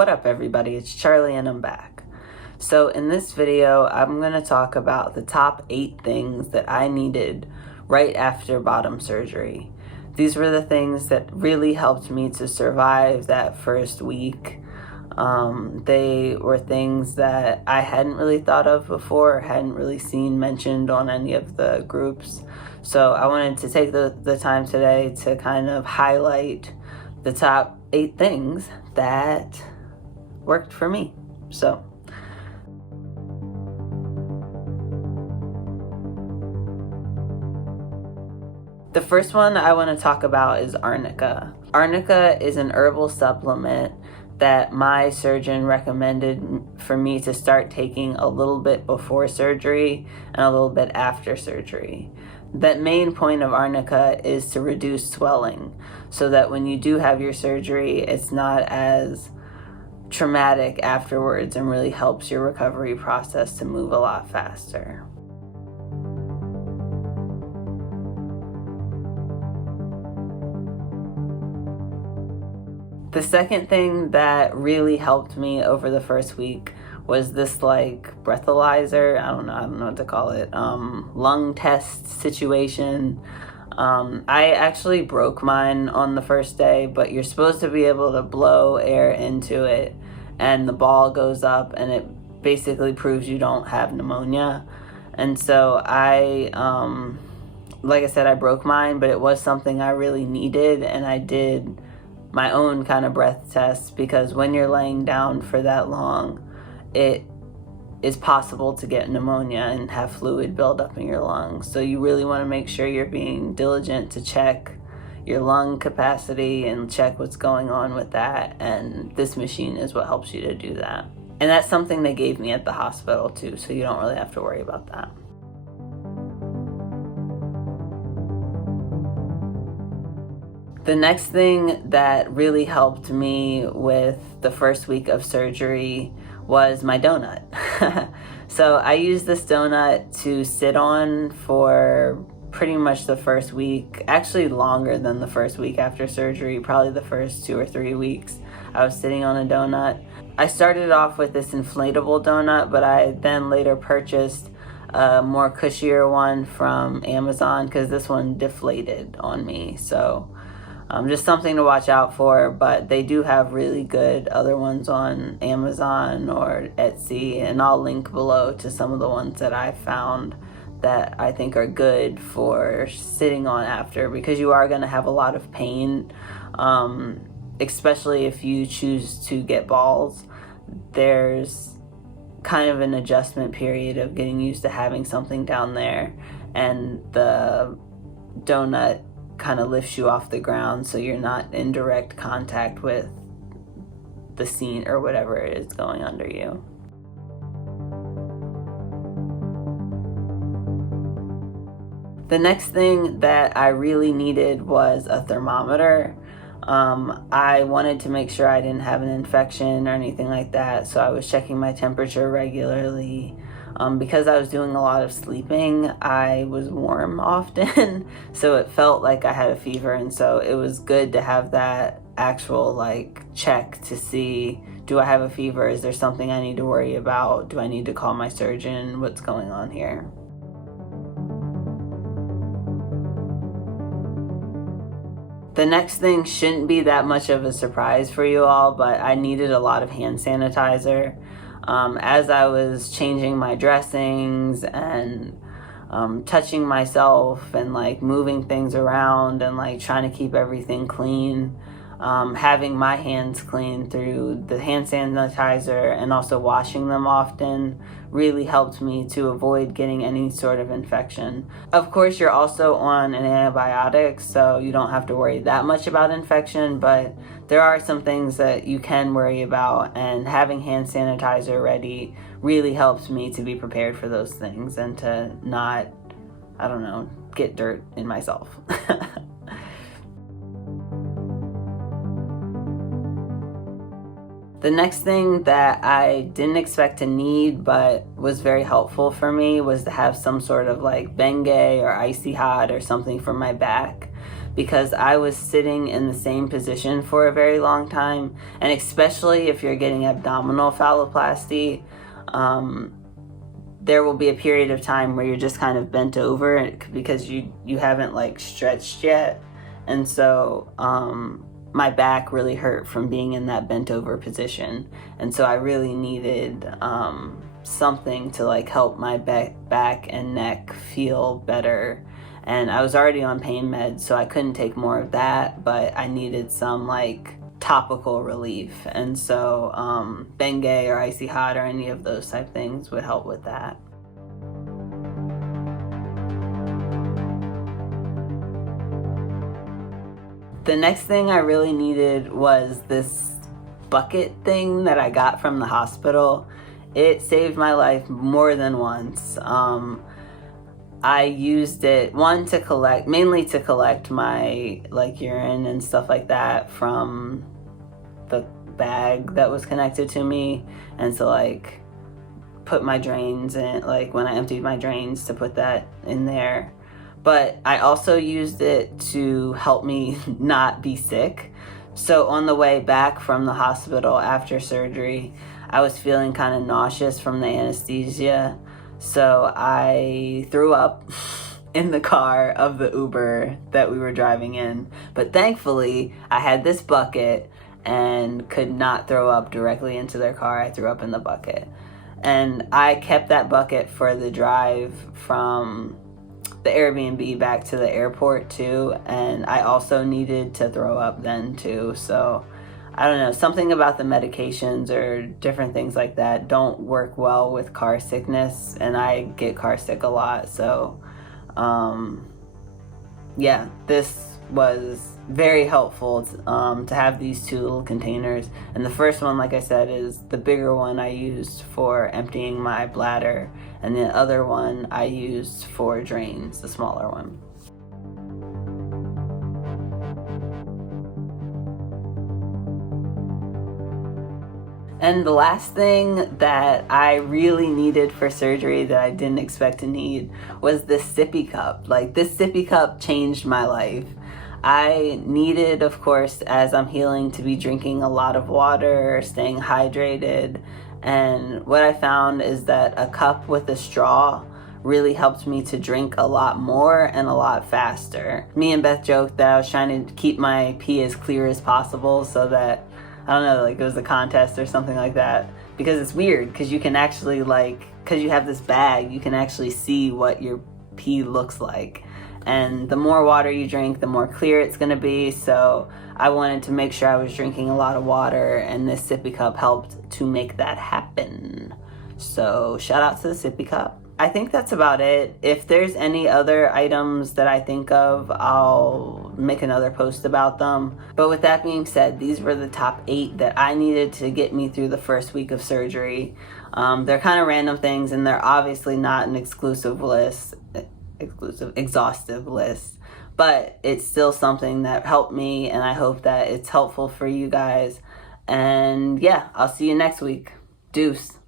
What up everybody, it's Charlie and I'm back. So in this video, I'm going to talk about the top 8 things that I needed right after bottom surgery. These were the things that really helped me to survive that first week. They were things that I hadn't really thought of before, hadn't really seen mentioned on any of the groups. So I wanted to take the time today to kind of highlight the top 8 things that worked for me. So the first one I want to talk about is Arnica. Arnica is an herbal supplement that my surgeon recommended for me to start taking a little bit before surgery and a little bit after surgery. That main point of Arnica is to reduce swelling so that when you do have your surgery, it's not as traumatic afterwards and really helps your recovery process to move a lot faster. The second thing that really helped me over the first week was this like breathalyzer, I don't know what to call it, lung test situation. I actually broke mine on the first day, but you're supposed to be able to blow air into it and the ball goes up and it basically proves you don't have pneumonia. And so like I said, I broke mine, but it was something I really needed, and I did my own kind of breath test because when you're laying down for that long, it is possible to get pneumonia and have fluid build up in your lungs. So you really want to make sure you're being diligent to check your lung capacity and check what's going on with that. And this machine is what helps you to do that. And that's something they gave me at the hospital too, so you don't really have to worry about that. The next thing that really helped me with the first week of surgery was my doughnut. So I used this doughnut to sit on for pretty much the first week, actually longer than the first week after surgery, probably the first 2 or 3 weeks I was sitting on a doughnut. I started off with this inflatable doughnut, but I then later purchased a more cushier one from Amazon because this one deflated on me. So just something to watch out for, but they do have really good other ones on Amazon or Etsy, and I'll link below to some of the ones that I found that I think are good for sitting on after, because you are going to have a lot of pain, especially if you choose to get balls. There's kind of an adjustment period of getting used to having something down there, and the doughnut kind of lifts you off the ground so you're not in direct contact with the scene or whatever it is going under you. The next thing that I really needed was a thermometer. I wanted to make sure I didn't have an infection or anything like that, so I was checking my temperature regularly. Because I was doing a lot of sleeping, I was warm often, so it felt like I had a fever, and so it was good to have that actual check to see, do I have a fever? Is there something I need to worry about? Do I need to call my surgeon? What's going on here? The next thing shouldn't be that much of a surprise for you all, but I needed a lot of hand sanitizer. As I was changing my dressings and touching myself and moving things around and trying to keep everything clean, having my hands clean through the hand sanitizer and also washing them often really helped me to avoid getting any sort of infection. Of course, you're also on an antibiotic, so you don't have to worry that much about infection, but there are some things that you can worry about, and having hand sanitizer ready really helps me to be prepared for those things and to not, get dirt in myself. The next thing that I didn't expect to need but was very helpful for me was to have some sort of Bengay or Icy Hot or something for my back, because I was sitting in the same position for a very long time, and especially if you're getting abdominal phalloplasty, there will be a period of time where you're just kind of bent over because you haven't like stretched yet. And so my back really hurt from being in that bent over position. And so I really needed something to like help my back and neck feel better. And I was already on pain meds, so I couldn't take more of that, but I needed some like topical relief. And so Bengay or Icy Hot or any of those type things would help with that. The next thing I really needed was this bucket thing that I got from the hospital. It saved my life more than once. I used it, mainly to collect my like urine and stuff like that from the bag that was connected to me, and to like put my drains in, like when I emptied my drains, to put that in there. But I also used it to help me not be sick. So on the way back from the hospital after surgery, I was feeling kind of nauseous from the anesthesia. So I threw up in the car of the Uber that we were driving in. But thankfully, I had this bucket and could not throw up directly into their car. I threw up in the bucket. And I kept that bucket for the drive from the Airbnb back to the airport too. And I also needed to throw up then too. So I don't know, something about the medications or different things like that don't work well with car sickness, and I get car sick a lot. So yeah, this was very helpful to have these two little containers. And the first one, like I said, is the bigger one I used for emptying my bladder, and the other one I used for drains, the smaller one. And the last thing that I really needed for surgery that I didn't expect to need was this sippy cup. Like, this sippy cup changed my life. I needed, of course, as I'm healing, to be drinking a lot of water, staying hydrated. And what I found is that a cup with a straw really helped me to drink a lot more and a lot faster. Me and Beth joked that I was trying to keep my pee as clear as possible so that, I don't know, like it was a contest or something like that. Because it's weird, because you can actually, like, because you have this bag, you can actually see what your pee looks like. And the more water you drink, the more clear it's gonna be. So I wanted to make sure I was drinking a lot of water, and this sippy cup helped to make that happen. So shout out to the sippy cup. I think that's about it. If there's any other items that I think of, I'll make another post about them. But with that being said, these were the top 8 that I needed to get me through the first week of surgery. They're kind of random things, and they're obviously not an exhaustive list, but it's still something that helped me, and I hope that it's helpful for you guys. And yeah, I'll see you next week. Deuce.